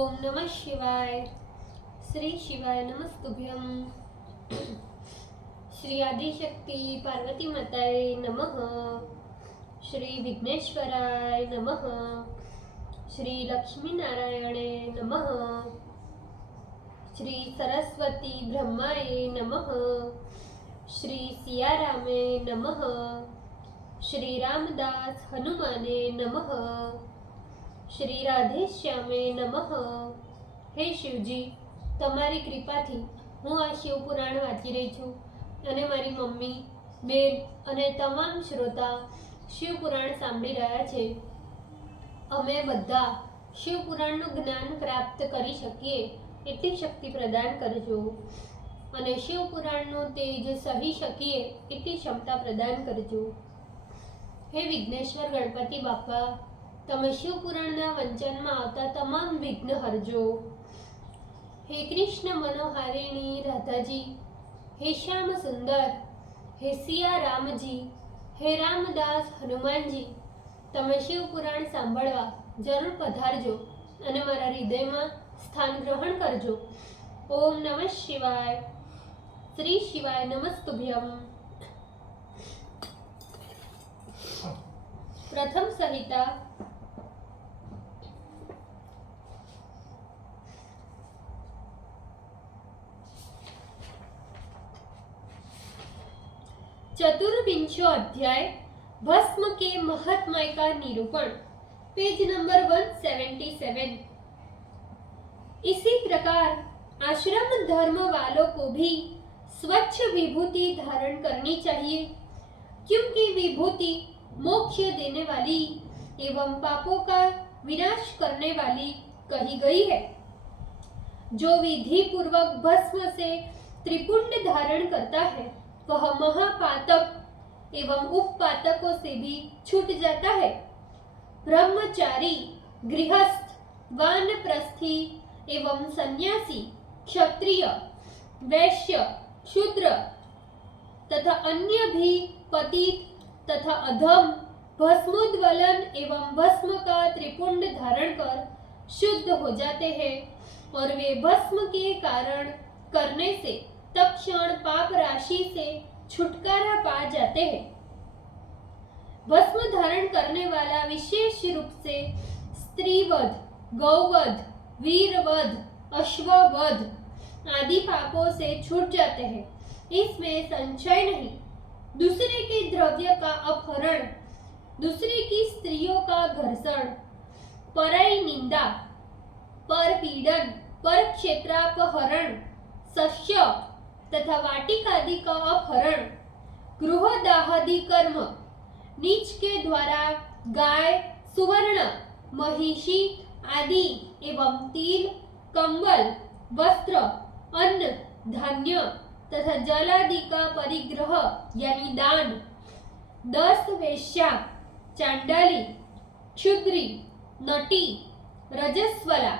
ओम नमः शिवाय। श्री शिवाय नमस्तुभ्यम। श्री आदिशक्ति पार्वती माताए नमः। श्री विघ्नेश्वराय नमः। श्री लक्ष्मी नारायणे नमः। श्री सरस्वती ब्रह्माय नमः। श्री सियारामे नमः। श्री रामदास हनुमाने नमः। श्री राधेश्यामे नमः। हे शिवजी, તમારી કૃપાથી હું આ શિવપુરાણ વાંચી રહી છું અને મારી મમ્મી, બેન અને તમામ શ્રોતા શિવપુરાણ સાંભળી રહ્યા છે. અમે બધા શિવપુરાણનું જ્ઞાન પ્રાપ્ત કરી શકીએ એટલી શક્તિ પ્રદાન કરજો અને શિવપુરાણનું તેજ સહી શકીએ એટલી ક્ષમતા પ્રદાન કરજો. હે વિઘ્નેશ્વર ગણપતિ બાપા, તમે શિવપુરાણના વંચનમાં આવતા તમામ વિઘ્ન હરજો. हे कृष्ण मनोहारिणी राधा जी, हे श्याम सुंदर, हे सिया राम जी, हे रामदास हनुमान जी, તમે શિવપુરાણ સાંભળવા જરૂર પધારજો અને મારા હૃદયમાં સ્થાન ગ્રહણ કરજો. ઓમ નમઃ શિવાય. શ્રી શિવાય નમસ્તુભ્યમ. પ્રથમ સંહિતા चतुर्विंशो अध्याय भस्म के महात्म्य का निरूपण, पेज नंबर 177. इसी प्रकार आश्रम धर्म वालों को भी स्वच्छ विभूति धारण करनी चाहिए, क्योंकि विभूति मोक्ष देने वाली एवं पापों का विनाश करने वाली कही गई है. जो विधि पूर्वक भस्म से त्रिपुंड धारण करता है वह महापातक एवं उपपातकों से भी छूट जाता है. ब्रह्मचारी, गृहस्थ, वानप्रस्थी एवं सन्यासी, क्षत्रिय, वैश्य, शूद्र तथा अन्य भी पतित तथा अधम भस्मोद्वलन एवं भस्म का त्रिपुंड धारण कर शुद्ध हो जाते हैं और वे भस्म के कारण करने से तत्क्षण पाप राशि से छुटकारा पा जाते हैं. भस्म धारण करने वाला विशेष रूप से स्त्रीवध, गौवध, वीरवध, अश्ववध आदि पापों से छूट जाते हैं, इसमें संशय नहीं. दूसरे के द्रव्य का अपहरण, दूसरे की स्त्रियों का घर्षण, पराई निंदा, पर पीड़न, पर क्षेत्रापहरण, शस्य तथा वाटिकादि का अपहरण, गृहदाहादि कर्म, नीच के द्वारा गाय, सुवर्ण, महिषी आदि एवं तिल, कंबल, वस्त्र, अन्न, धान्य तथा जल आदि का परिग्रह यानी दान, 10 वेश्या, चांडाली, क्षुद्री, नटी, रजस्वला,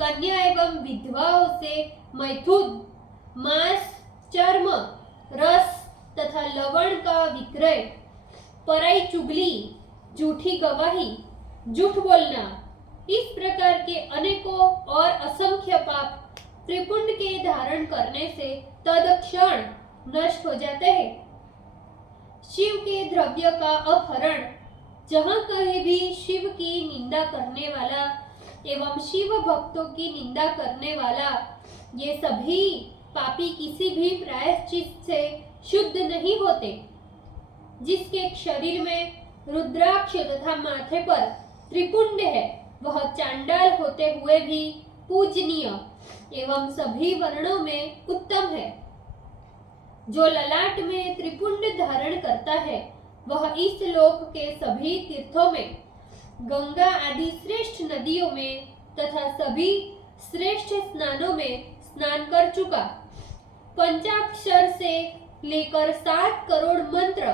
कन्या एवं विधवाओं से मैथुन, मांस, चर्म, रस तथा लवण का विक्रय, पराई चुगली, झूठी गवाही, झूठ बोलना, इस प्रकार के अनेकों और असंख्य पाप त्रिपुंड के धारण करने से तत्क्षण नष्ट हो जाते हैं. शिव के द्रव्य का अपहरण, जहाँ कहीं भी शिव की निंदा करने वाला एवं शिव भक्तों की निंदा करने वाला, ये सभी पापी किसी भी प्रायश्चित से शुद्ध नहीं होते. जिसके शरीर में रुद्राक्ष तथा माथे पर त्रिपुंड है वह चांडाल होते हुए भी पूजनीय एवं सभी वर्णों में उत्तम है. जो ललाट में त्रिपुंड धारण करता है वह इस लोक के सभी तीर्थों में, गंगा आदि श्रेष्ठ नदियों में तथा सभी श्रेष्ठ स्नानों में स्नान कर चुका. पंचाक्षर से लेकर 7 करोड़ मंत्र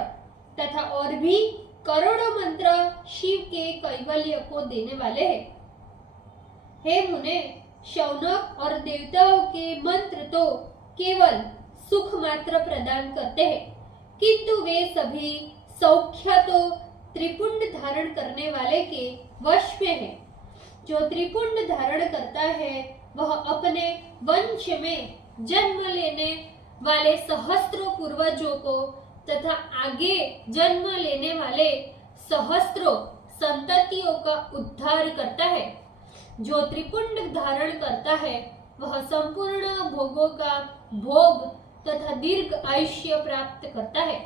तथा और भी करोड़ों मंत्र शिव के कैवल्य को देने वाले हैं. हे मुने, शौनक और देवताओं के मंत्र तो केवल सुख मात्र प्रदान करते हैं, किंतु वे सभी सौख्य तो त्रिपुंड धारण करने वाले के वश में है. जो त्रिपुंड धारण करता है वह अपने वंश में जन्म लेने वाले सहस्त्रों पूर्वजों को तथा आगे जन्म लेने वाले सहस्त्रों संततियों का उद्धार करता है। जो त्रिपुंड धारण करता है वह संपूर्ण भोगों का भोग तथा दीर्घ आयुष्य प्राप्त करता है,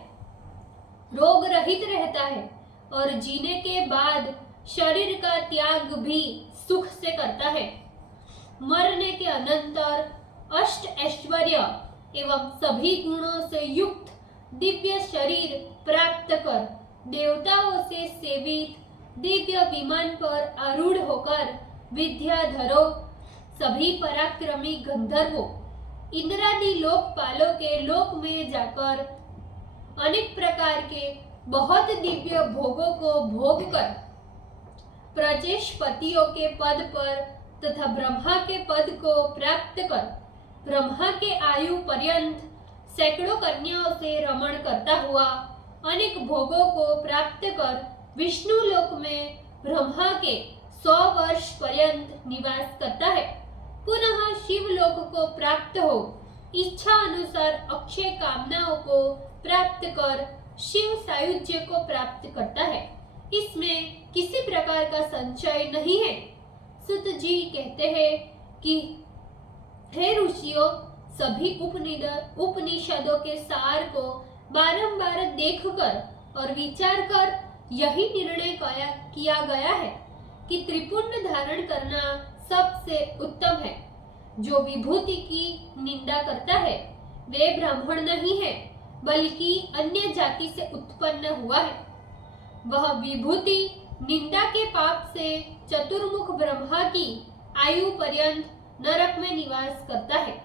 रोग रहित रहता है और जीने के बाद शरीर का त्याग भी सुख से करता है। मरने के अनंतर अष्ट ऐश्वर्य एवं सभी गुणों से युक्त दिव्य शरीर प्राप्त कर देवताओं से सेवित दिव्य विमान पर आरूढ़ होकर विद्याधरों सभी पराक्रमी गंधर्वों इंद्रादि लोकपालों के लोक में जाकर अनेक प्रकार के बहुत दिव्य भोगों को भोग कर प्रजेशपतियों के पद पर तथा ब्रह्मा के पद को प्राप्त कर ब्रह्मा के आयु पर्यंत सैकड़ों कन्याओं से रमण करता हुआ अनेक भोगों को प्राप्त कर विष्णु लोक में ब्रह्मा के 100 वर्ष पर्यंत निवास करता है। पुनः शिवलोक को प्राप्त हो इच्छा अनुसार अक्षय कामनाओं को प्राप्त कर शिव सायुज्य को प्राप्त करता है। इसमें किसी प्रकार का संचय नहीं है। सुत जी कहते हैं कि हे ऋषियों, सभी उपनिषदों के सार को बारंबार देखकर और विचार कर यही निर्णय किया गया है कि त्रिपुंड धारण करना सबसे उत्तम है। जो विभूति की निंदा करता है वे ब्राह्मण नहीं है बल्कि अन्य जाति से उत्पन्न हुआ है। वह विभूति निंदा के पाप से चतुर्मुख ब्रह्मा की आयु पर्यंत नरक में निवास करता है।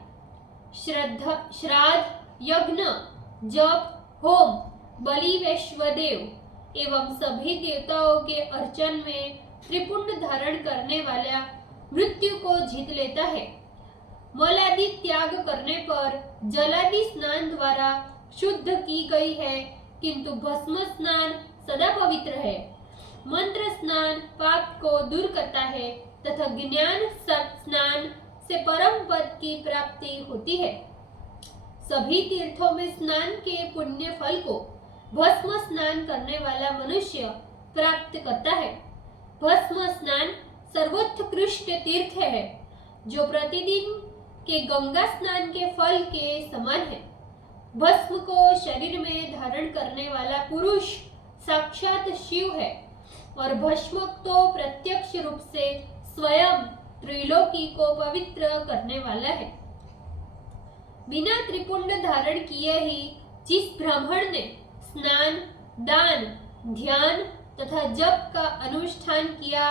श्राद्ध, यज्ञ, जप, होम, बलि वैश्वदेव एवं सभी देवताओं के अर्चन में त्रिपुंड धारण करने वाला मृत्यु को जीत लेता है। मलादि त्याग करने पर जलादि स्नान द्वारा शुद्ध की गई है, किंतु भस्म स्नान सदा पवित्र है। मंत्र स्नान पाप को दूर करता है तथा ज्ञान स्नान से परम पद की प्राप्ति होती है। सभी तीर्थों में स्नान के पुण्य फल को भस्म स्नान करने वाला मनुष्य प्राप्त करता है। भस्म स्नान सर्वोत्कृष्ट तीर्थ है जो प्रतिदिन के गंगा स्नान के फल के समान है। भस्म को शरीर में धारण करने वाला पुरुष साक्षात शिव है और भस्म तो प्रत्यक्ष रूप से स्वयं त्रिलोकी को पवित्र करने वाला है। बिना त्रिपुंड धारण किए ही जिस ब्राह्मण ने स्नान, दान, ध्यान तथा जप का अनुष्ठान किया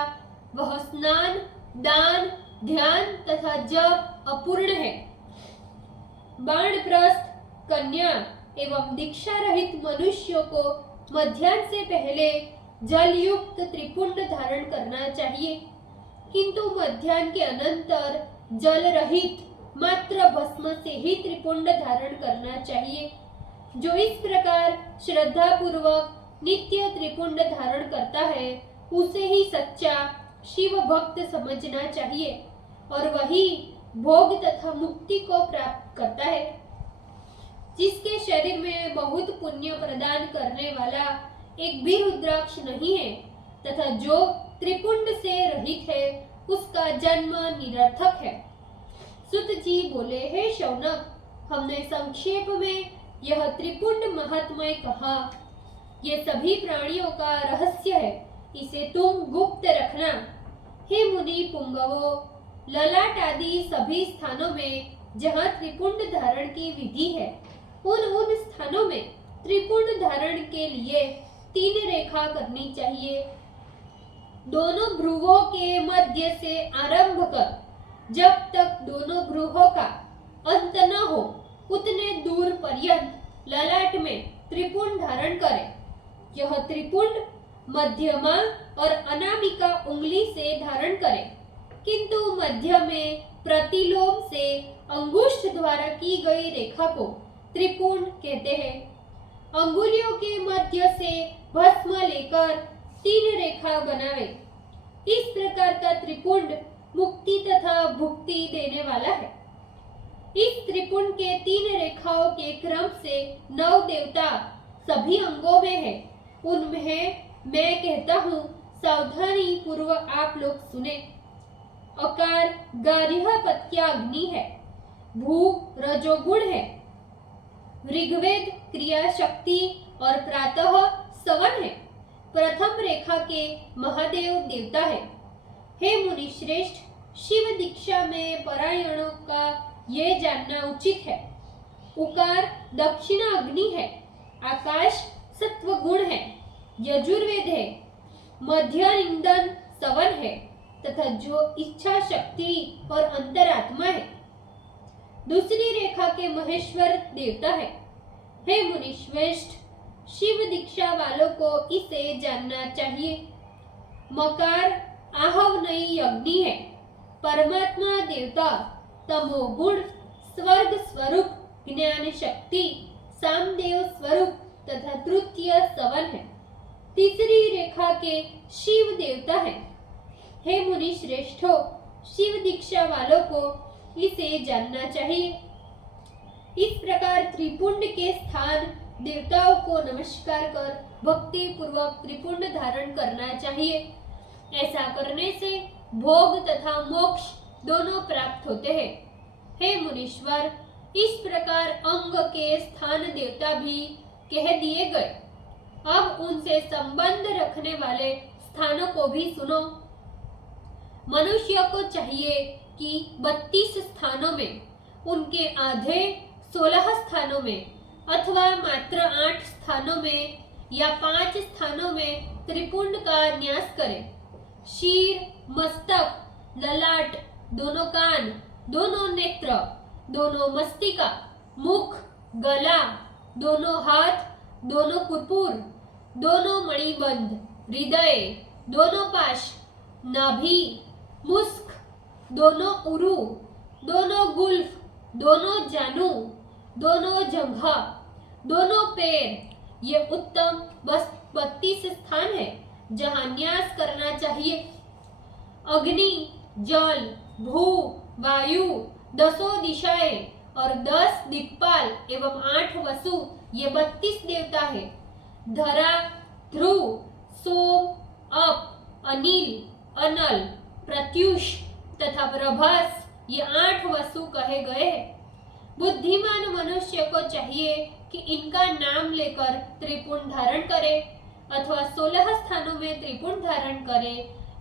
वह स्नान, दान, ध्यान तथा जप अपूर्ण है। बाणप्रस्थ, कन्या एवं दीक्षा रहित मनुष्यों को मध्याह्न से पहले जल युक्त त्रिपुंड धारण करना चाहिए, किंतु मध्याह्न के अनंतर जल रहित मात्र भस्म से ही त्रिपुंड धारण करना चाहिए। जो इस प्रकार श्रद्धा पूर्वक नित्य त्रिपुंड धारण करता है उसे ही सच्चा शिव भक्त समझना चाहिए और वही भोग तथा मुक्ति को प्राप्त करता है। जिसके शरीर में बहुत पुण्य प्रदान करने वाला एक भी रुद्राक्ष नहीं है तथा जो त्रिपुंड से रहित है उसका जन्म निरर्थक है। सुत जी बोले, हे शौनक, हमने संक्षेप में यह त्रिपुंड महात्म्य कहा। ये सभी प्राणियों का रहस्य है, इसे तुम गुप्त रखना। हे मुनि पुंगवो, ललाट आदि सभी स्थानों में जहाँ त्रिपुंड धारण की विधि है उन स्थानों में त्रिपुंड धारण के लिए 3 रेखा करनी चाहिए। दोनों भ्रुवों के मध्य से आरंभ कर जब तक दोनों भ्रुवों का अंत न हो उतने दूर पर्यंत ललाट में त्रिपुंड धारण करें। यह त्रिपुंड मध्यमा और अनामिका उंगली से धारण करें, किंतु मध्य में प्रतिलोम से अंगुष्ठ द्वारा की गई रेखा को त्रिपुंड कहते हैं। अंगुलियों के मध्य से भस्म लेकर 3 रेखा बनावे। इस प्रकार का त्रिपुंड मुक्ति तथा भुक्ति देने वाला है। इस त्रिपुंड के 3 रेखाओं के क्रम से 9 देवता सभी अंगों में है। उनमें मैं कहता हूँ, सावधानी पूर्वक आप लोग सुने। अकार गार्हपत्य अग्नि है, भू रजोगुण है, ऋग्वेद क्रिया शक्ति और प्रातः सवन है। प्रथम रेखा के महादेव देवता है। हे मुनि श्रेष्ठ, शिव दीक्षा में परायणों का ये जानना उचित है। उकार दक्षिणा अग्नि है, आकाश सत्व गुण है, यजुर्वेद है, मध्य इंधन सवन है तथा जो इच्छा शक्ति और अंतरात्मा है। दूसरी रेखा के महेश्वर देवता है। हे मुनि श्रेष्ठ, शिव दीक्षा वालों को इसे जानना चाहिए। मकार आहवनयी अग्नि है, परमात्मा देवता, तमोगुण, स्वर्ग स्वरूप, ज्ञान शक्ति, सामदेव स्वरूप तथा तृतीय सवन है। तीसरी रेखा के शिव देवता है। हे मुनि श्रेष्ठो, शिव दीक्षा वालों को इसे जानना चाहिए। इस प्रकार त्रिपुंड के स्थान देवताओं को नमस्कार कर भक्ति पूर्वक त्रिपुंड धारण करना चाहिए। ऐसा करने से भोग तथा मोक्ष दोनों प्राप्त होते हैं। हे मुनीश्वर, इस प्रकार अंग के स्थान देवता भी कह दिए गए। अब उनसे संबंध रखने वाले स्थानों को भी सुनो। मनुष्य को चाहिए कि 32 स्थानों में, उनके आधे 16 स्थानों में अथवा मात्र 8 स्थानों में या 5 स्थानों में त्रिपुंड का न्यास करे। शीर, मस्तक, ललाट, दोनों कान, दोनों नेत्र, दोनों मस्तिका, मुख, गला, दोनों हाथ, दोनों कुरपुर, दोनों मणिबंध, हृदय, दोनों पाश, नाभि, मुस्क, दोनों उरु, दोनों गुल्फ, दोनों जानू, दोनों जंघा, दोनों पैर, ये उत्तम 32 स्थान है जहाँ न्यास करना चाहिए। अग्नि, जल, भू, वायु, 10 दिशाएं और 10 दिक्पाल एवं 8 वसु, ये 32 देवता है। धरा, ध्रुव, सोम, अप, अनिल, अनल, प्रत्युष तथा प्रभास, ये 8 वसु कहे गए हैं। बुद्धिमान मनुष्य को चाहिए कि इनका नाम लेकर त्रिपुंड धारण करे अथवा 16 स्थानों में त्रिपुंड धारण करे।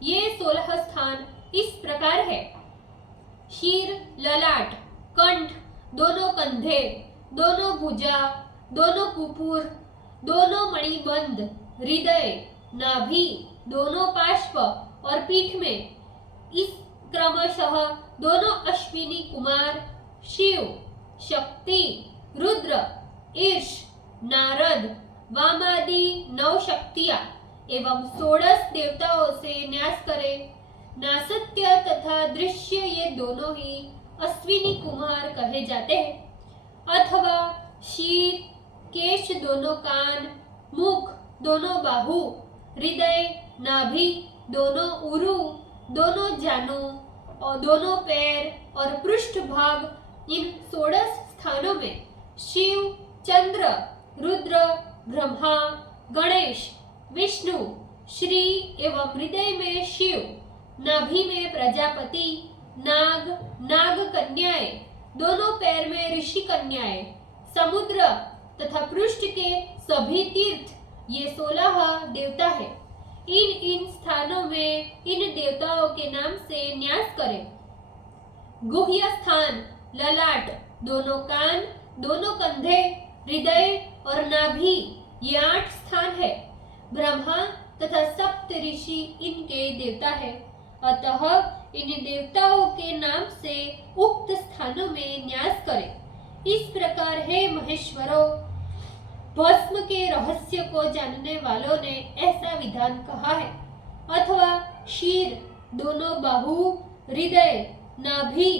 ये 16 स्थान इस प्रकार है: शीर, ललाट, कंठ, दोनों कंधे, दोनों भुजा, दोनों कुपुर, दोनों मणिबंध, हृदय, नाभि, दोनों पार्श्व और पीठ में। इस क्रमशः दोनों अश्विनी कुमार, शिव, शक्ति, रुद्र, ईश, नारद, वामादि 9 शक्तियां एवं 16 देवताओं से न्यास करे। नासत्य तथा दृश्य ये दोनों ही अश्विनी कुमार कहे जाते हैं। अथवा शीर, केश, दोनों कान, मुख, दोनों बाहु, हृदय, नाभि, दोनों उरु, दोनों जानू और दोनों पैर और पृष्ठ भाग, इन 16 स्थानों में शिव, चंद्र, रुद्र, ब्रह्मा, गणेश, विष्णु, श्री एवं हृदय में शिव, नाभि में प्रजापति, नाग, नाग कन्याएं, दोनों पैर में ऋषि कन्याएं, समुद्र तथा पृष्ठ के सभी तीर्थ, ये 16 देवता है। इन स्थानों में इन देवताओं के नाम से न्यास करें। गुह्य स्थान, ललाट, दोनों कान, दोनों कंधे, हृदय और नाभि, ये 8 स्थान है। ब्रह्मा तथा सप्त ऋषि इनके देवता है। अतः इन देवताओं के नाम से उक्त स्थानों में न्यास करें। इस प्रकार हे महेश्वरों, भस्म के रहस्य को जानने वालों ने ऐसा विधान कहा है। अथवा शीर, दोनों बाहु, हृदय, नाभि,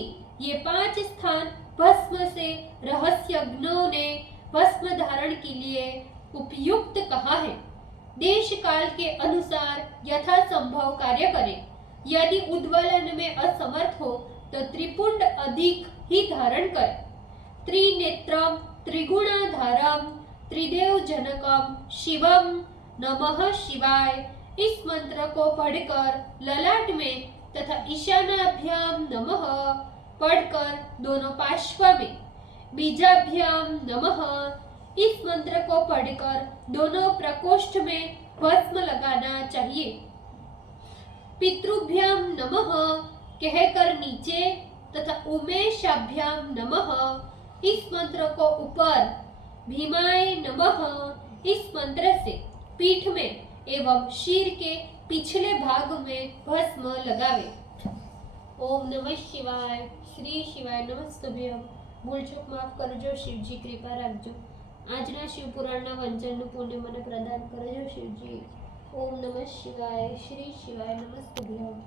ये 5 स्थान भस्म से रहस्यज्ञों ने भस्म धारण के लिए उपयुक्त कहा है। देश काल के अनुसार यथासंभव कार्य करें। यदि उद्वलन में असमर्थ हो तो त्रिपुंड अधिक ही धारण करे। त्रिनेत्रम त्रिगुणाधारम त्रिदेव जनकम शिवम नमः शिवाय इस मंत्र को पढ़कर ललाट में तथा ईशानाभ्याम नमः पढ़कर दोनों पार्श्व में, बीजाभ्याम नमः इस मंत्र को पढ़कर दोनों प्रकोष्ठ में भस्म लगाना चाहिए। पितृभ्याम नमः कहकर नीचे तथा उमेशाभ्याम नमः इस मंत्र को ऊपर, भीमाय नमः इस मंत्र से पीठ में एवं शीर के पिछले भाग में भस्म लगावे। ओम नमः शिवाय। श्री शिवाय नमस्तुभ्यम। भूल चूक माफ करजो, शिवजी कृपा राखजो। આજના શિવપુરાણના વંચનનું પુણ્ય મને પ્રદાન કરજો શિવજી। ઓમ નમઃ શિવાય। શ્રી શિવાય નમસ્તુભ્યમ।